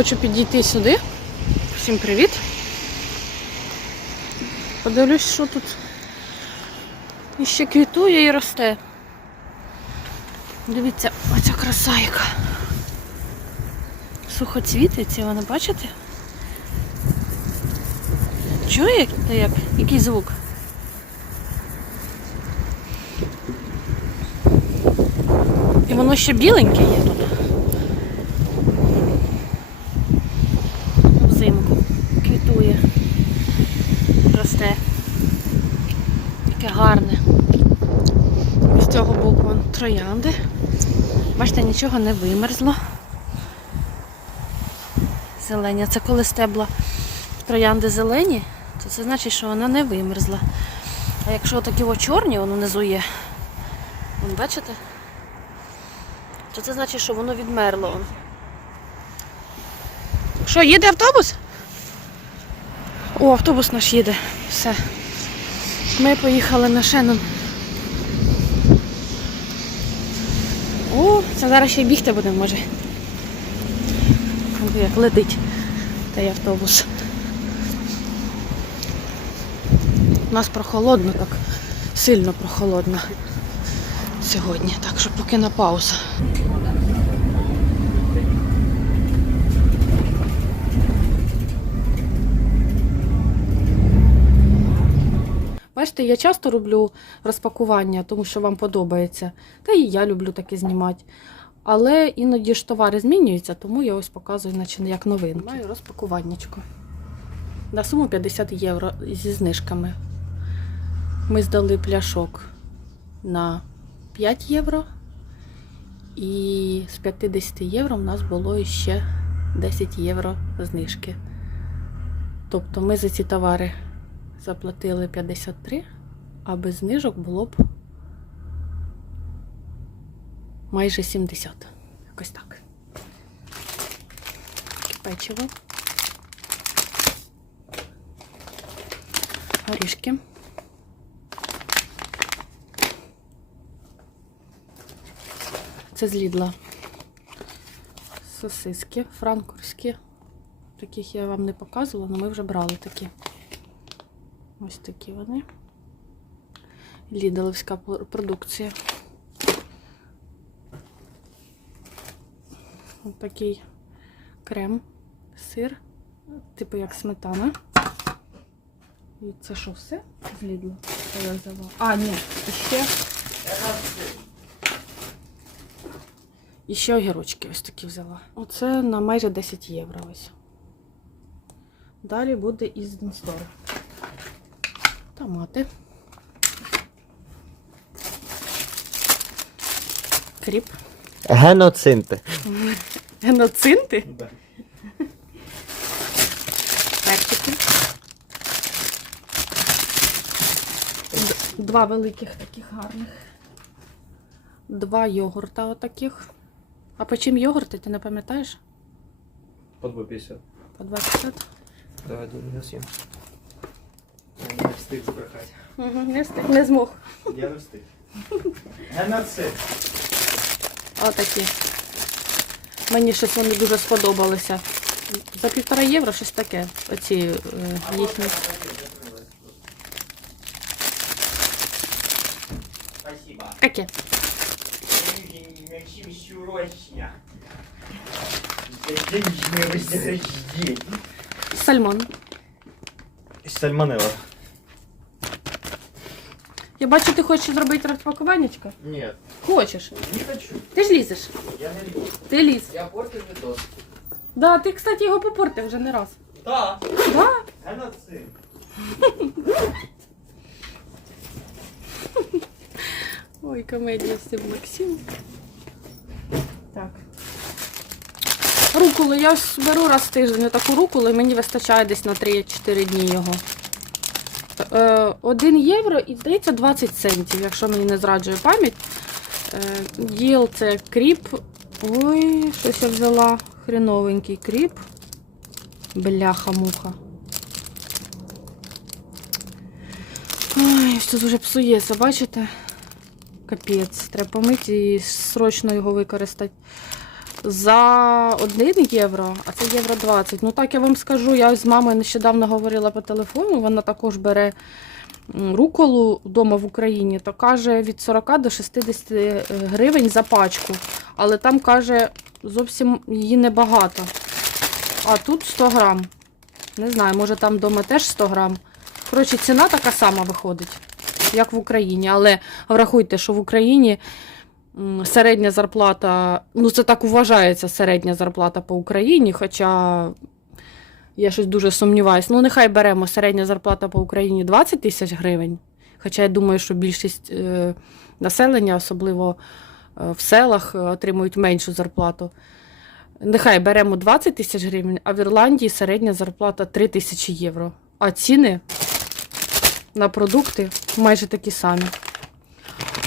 хочу підійти сюди. Всім привіт. Подивлюсь, що тут іще квітує і росте. Дивіться, оця краса яка. Сухоцвітиться, вона бачите? Чуєте як? Який звук? І воно ще біленьке є тут. Взимку квітує, росте. Таке гарне. І з цього боку вон троянди. Бачите, нічого не вимерзло. Зелені. Це коли стебла троянди зелені, то це значить, що вона не вимерзла. А якщо такі о чорні, воно внизу є, вон, бачите? То це значить, що воно відмерло. Що, їде автобус? О, автобус наш їде. Все. Ми поїхали на Шеннон. О, це зараз ще й бігти будемо, може. Як летить той автобус. У нас прохолодно, так сильно прохолодно сьогодні, так що поки на паузу. Бачите, я часто роблю розпакування, тому що вам подобається. Та і я люблю таке знімати. Але іноді ж товари змінюються, тому я ось показую, наче як новинки. Маю розпакуваннячко. На суму 50 євро зі знижками. Ми здали пляшок на 5 євро. І з 50 євро в нас було ще 10 євро знижки. Тобто ми за ці товари заплатили 53, а без знижок було б майже 70. Якось так. Печиво. Горішки. Це з Лідла. Сосиски франкурські. Таких я вам не показувала, але ми вже брали такі. Ось такі вони. Лідаловська продукція. Ось такий крем, сир, типу як сметана. І це що все з Лідла? Я взяла? А, ні, і ще. І ще огірочки ось такі взяла. Оце на майже 10 євро ось. Далі буде із Дністору. Томати. Кріп. Геноцинти. Геноцинти. Перчики. Д- Два великих таких гарних. Два йогурта отаких. А по чим йогурти, ти не пам'ятаєш? По 2,50. По 20. Давай я з'їм. Не встиг збрехати. Угу, не встиг, не змог. Я не встиг. Геноцид. Отакі. Мені щось вони дуже сподобалися. За півтора євро щось таке. Оці е, їхні. Спасибо. Таке. Максим Щурочня. Сальмон. Сальмонелла. Я бачу, ти хочеш зробити розпакуваннячко? Нет, Хочеш. не хочу. Ти ж лізеш. Я не лізу. Ти ліз. Я портив відос. Да, ти, кстати, його попортив вже не раз. Да. Да? Геноцид. Ой, комедія з цим Максим. Так. Руколи. Я ось беру раз в тиждень таку руколу і мені вистачає десь на 3-4 дні його. Е, 1 євро і, здається, 20 центів, якщо мені не зраджує пам'ять. Е, Діл це кріп. Ой, щось я взяла. Хреновенький кріп. Бляха-муха. Ой, тут вже псується, бачите? Капець. Треба помити і срочно його використати. За 1 євро, а це євро 20. Ну так я вам скажу, я з мамою нещодавно говорила по телефону, вона також бере руколу вдома в Україні, то каже від 40 до 60 гривень за пачку. Але там каже зовсім її небагато. А тут 100 грам. Не знаю, може там вдома теж 100 грам. Коротше, ціна така сама виходить, як в Україні. Але врахуйте, що в Україні середня зарплата, ну це так вважається середня зарплата по Україні, хоча я щось дуже сумніваюся. Ну, нехай беремо середня зарплата по Україні 20 тисяч гривень. Хоча я думаю, що більшість е, населення, особливо е, в селах, е, отримують меншу зарплату. Нехай беремо 20 тисяч гривень, а в Ірландії середня зарплата 3 тисячі євро. А ціни на продукти майже такі самі.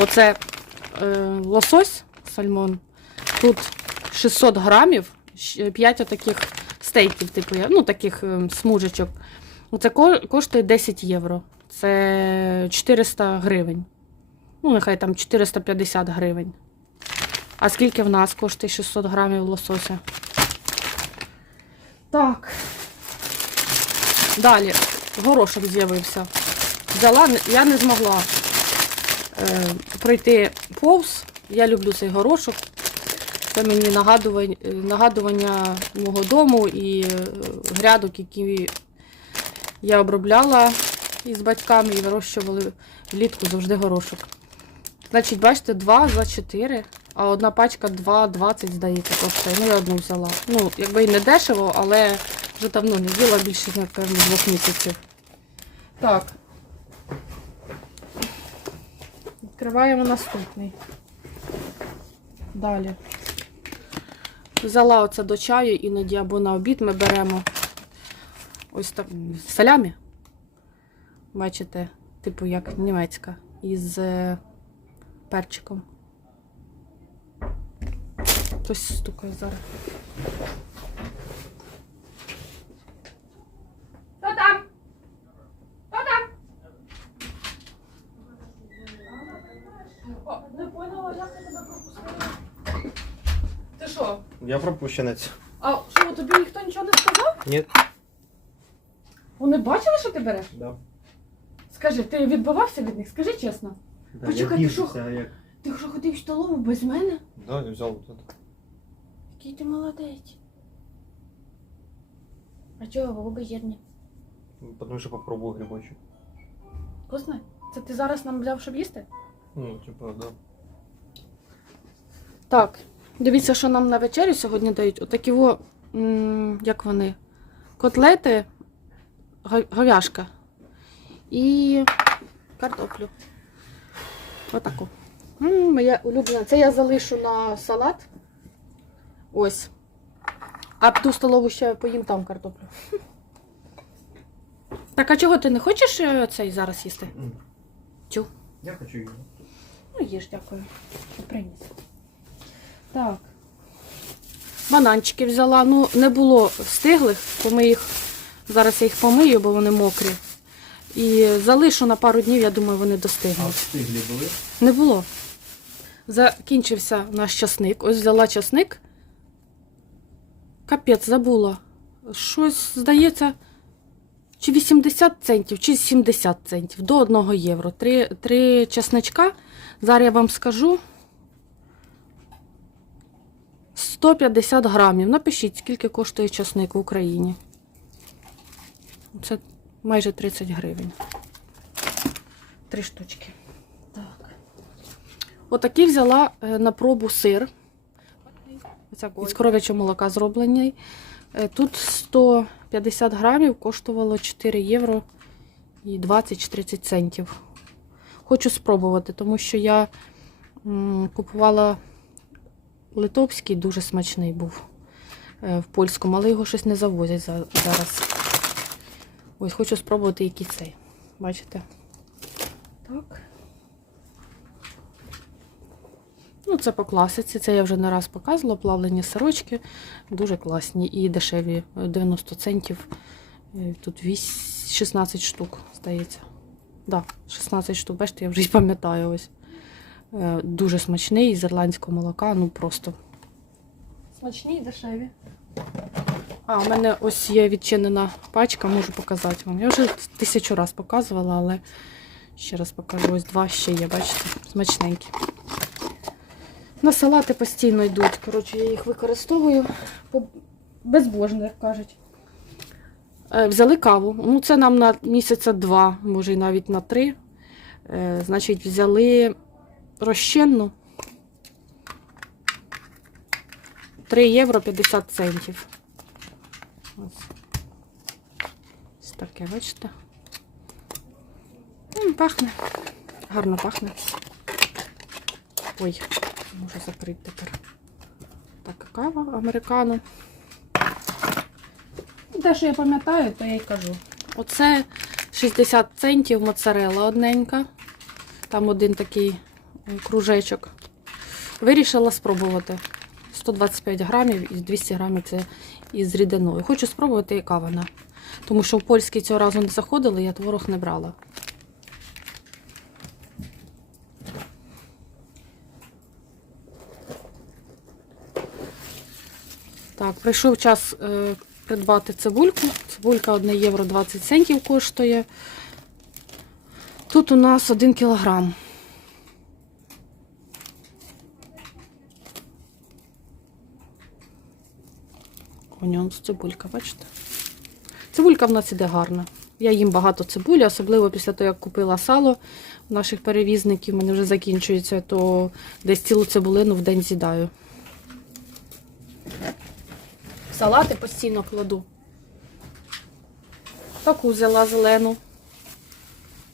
Оце лосось сальмон. Тут 600 грамів, 5 таких стейків, типу, ну, таких е, смужечок. Ко- коштує 10 євро. Це 400 гривень. Ну, нехай там 450 гривень. А скільки в нас коштує 600 грамів лосося? Так. Далі. Горошок з'явився. Взяла, я не змогла е, пройти повз. Я люблю цей горошок. Це мені нагадування, нагадування мого дому і е, грядок, які я обробляла із батьками і вирощували влітку завжди горошок. Значить, бачите, 2 за 4, а одна пачка 2,20, здається, коштує. Ну, я одну взяла. Ну, якби і не дешево, але вже давно не їла більше, напевно, двох місяців. Так. Відкриваємо наступний. Далі. Взяла оце до чаю, іноді або на обід ми беремо ось так салямі. Бачите, типу як німецька. Із е, перчиком. Хтось стукає зараз. Хто там? Хто там? О, не поняла, як я тебе пропустила. Ти що? Я пропущенець. А що, тобі ніхто нічого не сказав? Ні. Вони бачили, що ти береш? Да. Скажи, ти відбивався від них? Скажи чесно. Да, Почекай, ти що? як... Ти що ходив в столову без мене? Да, я взяв вот это. Який ти молодець. А чого оба єдні? Потому що попробую грибочек. Вкусно? Це ти зараз нам взяв, щоб їсти? Ну, типа, да. Так, дивіться, що нам на вечерю сьогодні дають. Отакі м, як вони, котлети, говяшка і картоплю. Отаку. М, Моя улюблена. Це я залишу на салат. Ось. А ту столову ще поїм там картоплю. Так, а чого ти не хочеш е, цей зараз їсти? М. Чу. Я хочу її. Ну, їж, дякую. що Приніс. Так. Бананчики взяла. Ну, не було стиглих, бо ми їх. Зараз я їх помию, бо вони мокрі. І залишу на пару днів, я думаю, вони А достигнуть. встиглі були? Не було. Закінчився наш часник. Ось взяла часник. Капець, забула. Щось, здається, чи 80 центів, чи 70 центів до 1 євро. Три, три часничка. Зараз я вам скажу. 150 грамів. Напишіть, скільки коштує часник в Україні. Це майже 30 гривень. Три штучки. Так. Отакий взяла е, на пробу сир. Оця З коров'ячого молока зроблений. Е, Тут 150 грамів коштувало 4 євро і 20-30 центів. Хочу спробувати, тому що я купувала литовський, дуже смачний був е, в польському, але його щось не завозять за- зараз. Ось хочу спробувати, який цей. Бачите? Так. Ну, це по класиці. Це я вже не раз показувала. Плавлені сирочки. Дуже класні і дешеві. 90 центів. Е, Тут 8, 16 штук, здається. Да, 16 штук. Бачите, я вже й пам'ятаю ось. Е, Дуже смачний з ірландського молока. Ну просто Смачні і дешеві. А, у мене ось є відчинена пачка, можу показати вам. Я вже тисячу раз показувала, але ще раз покажу. Ось два ще є, бачите, смачненькі. На салати постійно йдуть. Коротше, я їх використовую безбожно, як кажуть. Е, Взяли каву. Ну, це нам на місяця два, може і навіть на три. Е, Значить, взяли розчинну. 3 євро 50 центів. Ось. Ось таке, бачите? Пахне. Гарно пахне. Ой, можу закрити тепер. Так, кава американо. Те, що я пам'ятаю, то я й кажу. Оце 60 центів моцарела одненька. Там один такий кружечок. Вирішила спробувати. 125 грамів і 200 грамів це із рідиною. Хочу спробувати і кавана. Тому що в польський цього разу не заходили, я творог не брала. Так, прийшов час е, придбати цибульку. Цибулька 1 євро 20 центів коштує. Тут у нас 1 кілограм. Оньонс цибулька, бачите? Цибулька в нас іде гарна. Я їм багато цибулі, особливо після того, як купила сало у наших перевізників, мене вже закінчується, то десь цілу цибулину в день з'їдаю. Салати постійно кладу. Таку взяла зелену.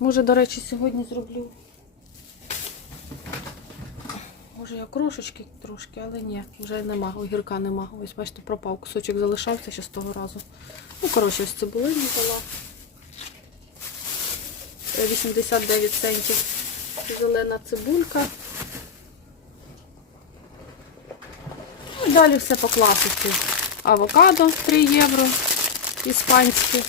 Може, до речі, сьогодні зроблю. Може, я крошечки трошки, але ні, вже нема, огірка нема. Ось, бачите, пропав кусочок залишався ще з того разу. Ну, коротше, ось цибулину взяла. Е, 89 центів. Зелена цибулька. Ну, і далі все по класиці. Авокадо 3 євро. Іспанські.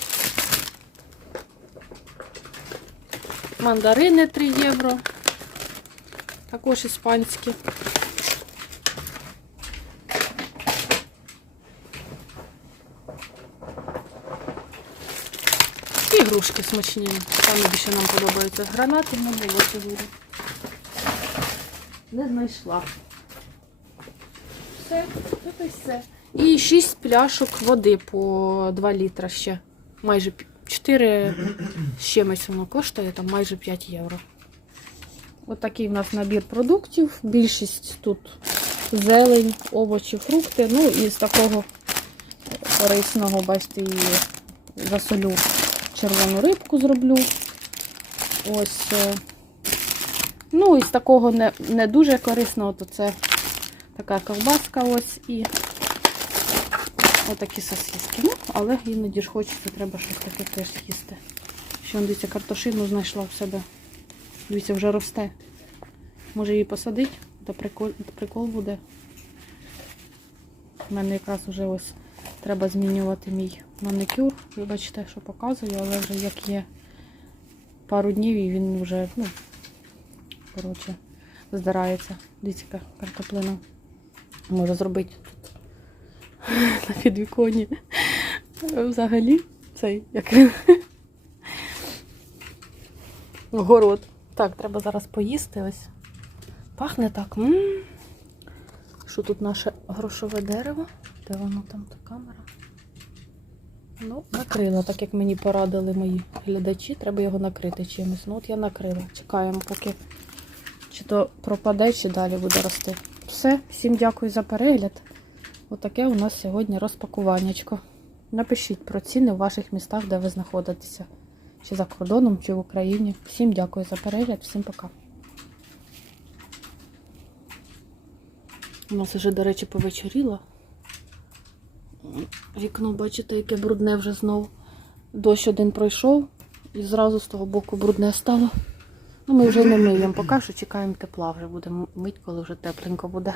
Мандарини 3 євро. Також іспанські. І грушки смачні. Саме більше нам подобаються гранати, не було сьогодні. Не знайшла. Все, це і все. І 6 пляшок води по 2 літра ще. Майже 4 з чимось воно коштує, там майже 5 євро. Отакий в нас набір продуктів. Більшість тут зелень, овочі, фрукти. Ну і з такого корисного, бачите, і засолю червону рибку зроблю. Ось. е, Ну, і з такого не, не дуже корисного, то це така ковбаска ось і отакі сосиски. Ну, але іноді ж хочеться, треба щось таке теж їсти. Ще он, дивіться, картошину знайшла в себе. Дивіться, вже росте. Може її посадити, то прикол, прикол буде. У мене якраз вже ось треба змінювати мій маникюр. Вибачте, що показую, але вже як є пару днів і він вже, ну, коротше, здирається. Дивіться, яка картоплина. Можу зробити на підвіконні. Взагалі, цей як. Город. Так, треба зараз поїсти ось. Пахне так. м Що тут наше грошове дерево? Де воно там та камера? Ну, накрила, так як мені порадили мої глядачі, треба його накрити чимось. Ну от я накрила. Чекаємо, поки чи то пропаде, чи далі буде рости. Все, всім дякую за перегляд. Отаке у нас сьогодні розпакуваннячко. Напишіть про ціни в ваших містах, де ви знаходитеся. Чи за кордоном, чи в Україні. Всім дякую за перегляд, всім пока. У нас вже, до речі, повечеріло. Вікно, бачите, яке брудне вже знов. Дощ один пройшов і зразу з того боку брудне стало. Ну, ми вже не миємо, поки що чекаємо тепла, вже будемо мить, коли вже тепленько буде.